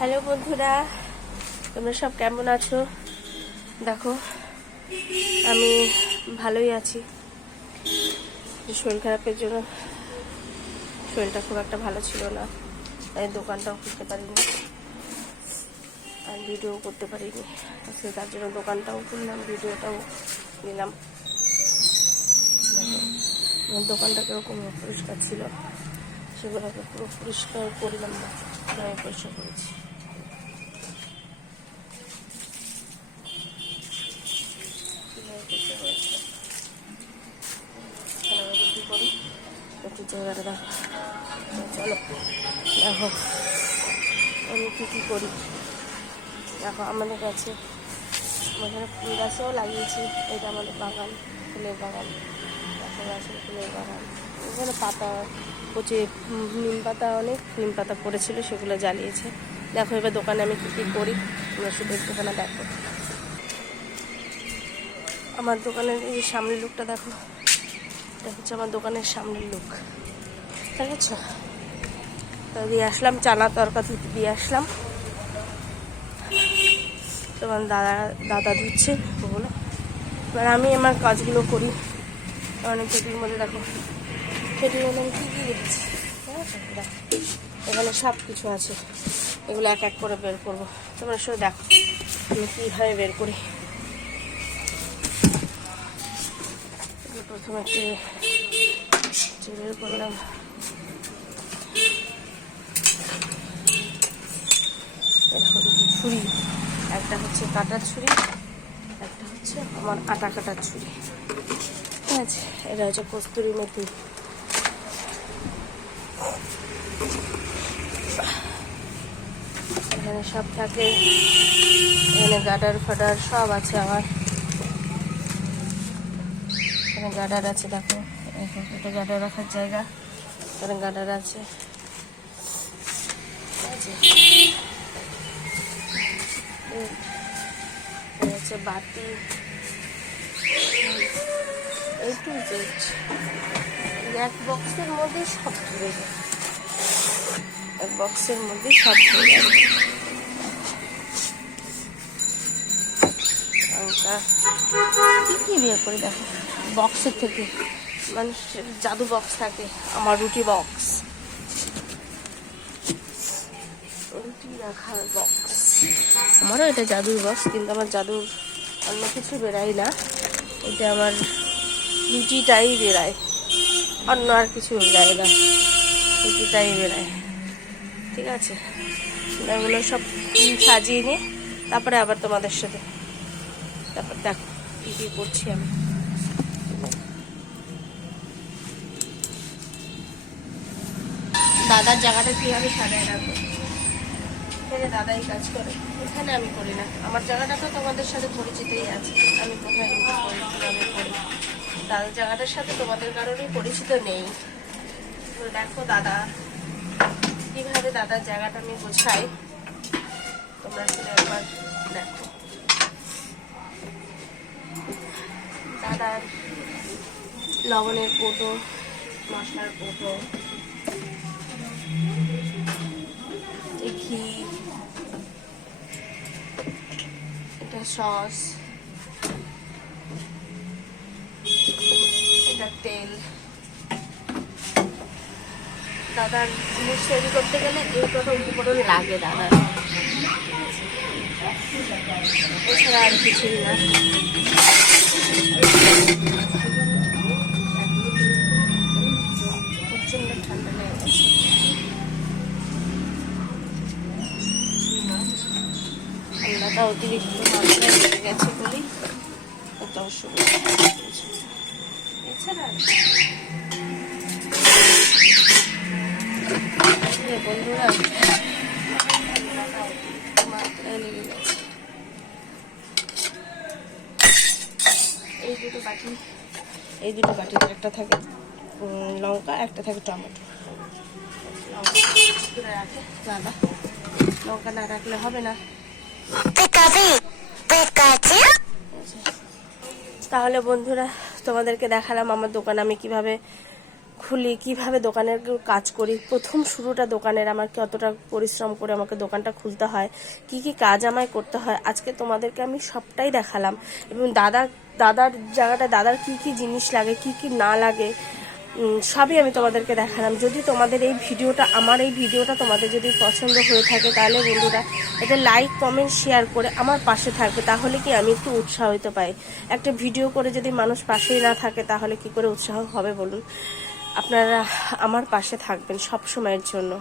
Hello বন্ধুরা, তোমরা সব কেমন আছো? দেখো আমি ভালোই আছি। শরীর খারাপের জন্য শরীরটা খুব একটা ভালো ছিল না, তাই দোকানটাও খুলতে পারিনি আর ভিডিও করতে পারিনি। আজকে তার জন্য দোকানটাও খুললাম, ভিডিওটাও নিলাম। দোকানটা কীরকম পরিষ্কার ছিল সেগুলোকে পুরো পরিষ্কার করলাম না, আমি পরিষ্কার করেছি। করি একটু জায়গাটা দেখো, চলো দেখো আমি কী করি। দেখো আমাদের কাছে এখানে ফুল গাছও লাগিয়েছি, এটা আমাদের বাগান, ফুলের বাগান। দেখো গাছের ফুলের বাগান, এখানে পাতা পচে নিম পাতা, অনেক নিম পাতা পড়েছিল, সেগুলো জ্বালিয়েছে। দেখো এবার দোকানে আমি কী করি তোমরা শুধু একটুখানা দেখো। আমার দোকানের এই সামনের লুকটা দেখো, এটা হচ্ছে আমার দোকানের সামনের লুক, ঠিক আছে? তো দিয়ে আসলাম চানা তরকারি দিয়ে আসলাম, তোমার দাদা ধুচ্ছে ওগুলো। এবার আমি আমার কাজগুলো করি। অনেক পেটির মধ্যে দেখো, পেটির মধ্যে আমি কী কী রেখেছি, দেখো এখানে সব কিছু আছে, এগুলো এক এক করে বের করবো। তোমরা শুধু দেখো আমি কীভাবে বের করি। প্রথমে একটু বের করলাম, এরকম দুটো ছুরি, একটা হচ্ছে কাটার ছুরি, একটা হচ্ছে আমার আটা কাটার ছুরি, ঠিক আছে? এটা হচ্ছে কস্তুরি মেথি। এখানে সব থাকে, এখানে গাডার ফাডার সব আছে আমার, এখানে গাডার আছে। দেখো এটা গাডার রাখার জায়গা, এখানে গাডার আছে, হচ্ছে বাটি, এই টু জেড এক বক্সের মধ্যে সব ধরে যায়, এক বক্সের মধ্যে সব ধরে যাবে। কি বের করে দেখো বক্সের থেকে, মানুষের জাদু বক্স থাকে, আমার রুটি বক্স, রুটি রাখার বক্স। আমারও এটা জাদুর বক্স, কিন্তু আমার জাদুর অন্য কিছু বেরাই না, এটা আমার রুটিটাই বেরায়, অন্য আর কিছু বেরায় না, রুটিটাই বেরায়, ঠিক আছে? এগুলো সব সাজিয়ে নিয়ে তারপরে আবার তোমাদের সাথে, তারপর দেখো কী কী করছি আমি। দাদার জায়গাটা কীভাবে সাজায় রাখবো, এখানে দাদাই কাজ করে, এখানে আমি করি না। আমার জায়গাটা তো তোমাদের সাথে পরিচিতই আছে, আমি কোথায় করি কীভাবে করি, দাদার জায়গাটার সাথে তোমাদের কারোরই পরিচিত নেই। দেখো দাদা কীভাবে দাদার জায়গাটা আমি গোছাই, তোমরা শুনে একবার দেখো। দাদার লবণের কৌটো, মশলার কৌটো, ঘি, এটা সস, এটা তেল। দাদার জিনিস তৈরি করতে গেলে এই কত উপকরণ লাগে দাদার, এছাড়া আর কিছুই না। প্রচন্ড ঠান্ডা লেগে গেছে, ঠান্ডাটা অতিরিক্ত মাত্রায় লেগে গেছে বলেই এত অসুবিধা। এছাড়া বন্ধুরা মাত্রায় লেগে গেছে। এই দুটো বাটিতে একটা থাকে লঙ্কা, একটা থাকে টমেটো। লঙ্কা রাখে দাদা, লঙ্কা না রাখলে হবে না। তাহলে বন্ধুরা তোমাদেরকে দেখালাম আমার দোকান আমি কিভাবে খুলি, কিভাবে দোকানের কাজ করি, প্রথম শুরুটা দোকানের আমার কতটা পরিশ্রম করে আমাকে দোকানটা খুলতে হয়, কি কি কাজ আমায় করতে হয়, আজকে তোমাদেরকে আমি সবটাই দেখালাম। এবং দাদার জায়গাটা দাদার কি কি জিনিস লাগে, কি কি না লাগে, সবই আমি তোমাদেরকে দেখালাম। যদি তোমাদের এই ভিডিওটা, আমার এই ভিডিওটা তোমাদের যদি পছন্দ হয়ে থাকে, তাহলে বন্ধুরা এটা লাইক কমেন্ট শেয়ার করে আমার পাশে থাকবে, তাহলে কি আমি একটু উৎসাহিত পাই। একটা ভিডিও করে যদি মানুষ পাশেই না থাকে তাহলে কি করে উৎসাহ হবে বলুন। আপনারা আমার পাশে থাকবেন সব সময়ের জন্য।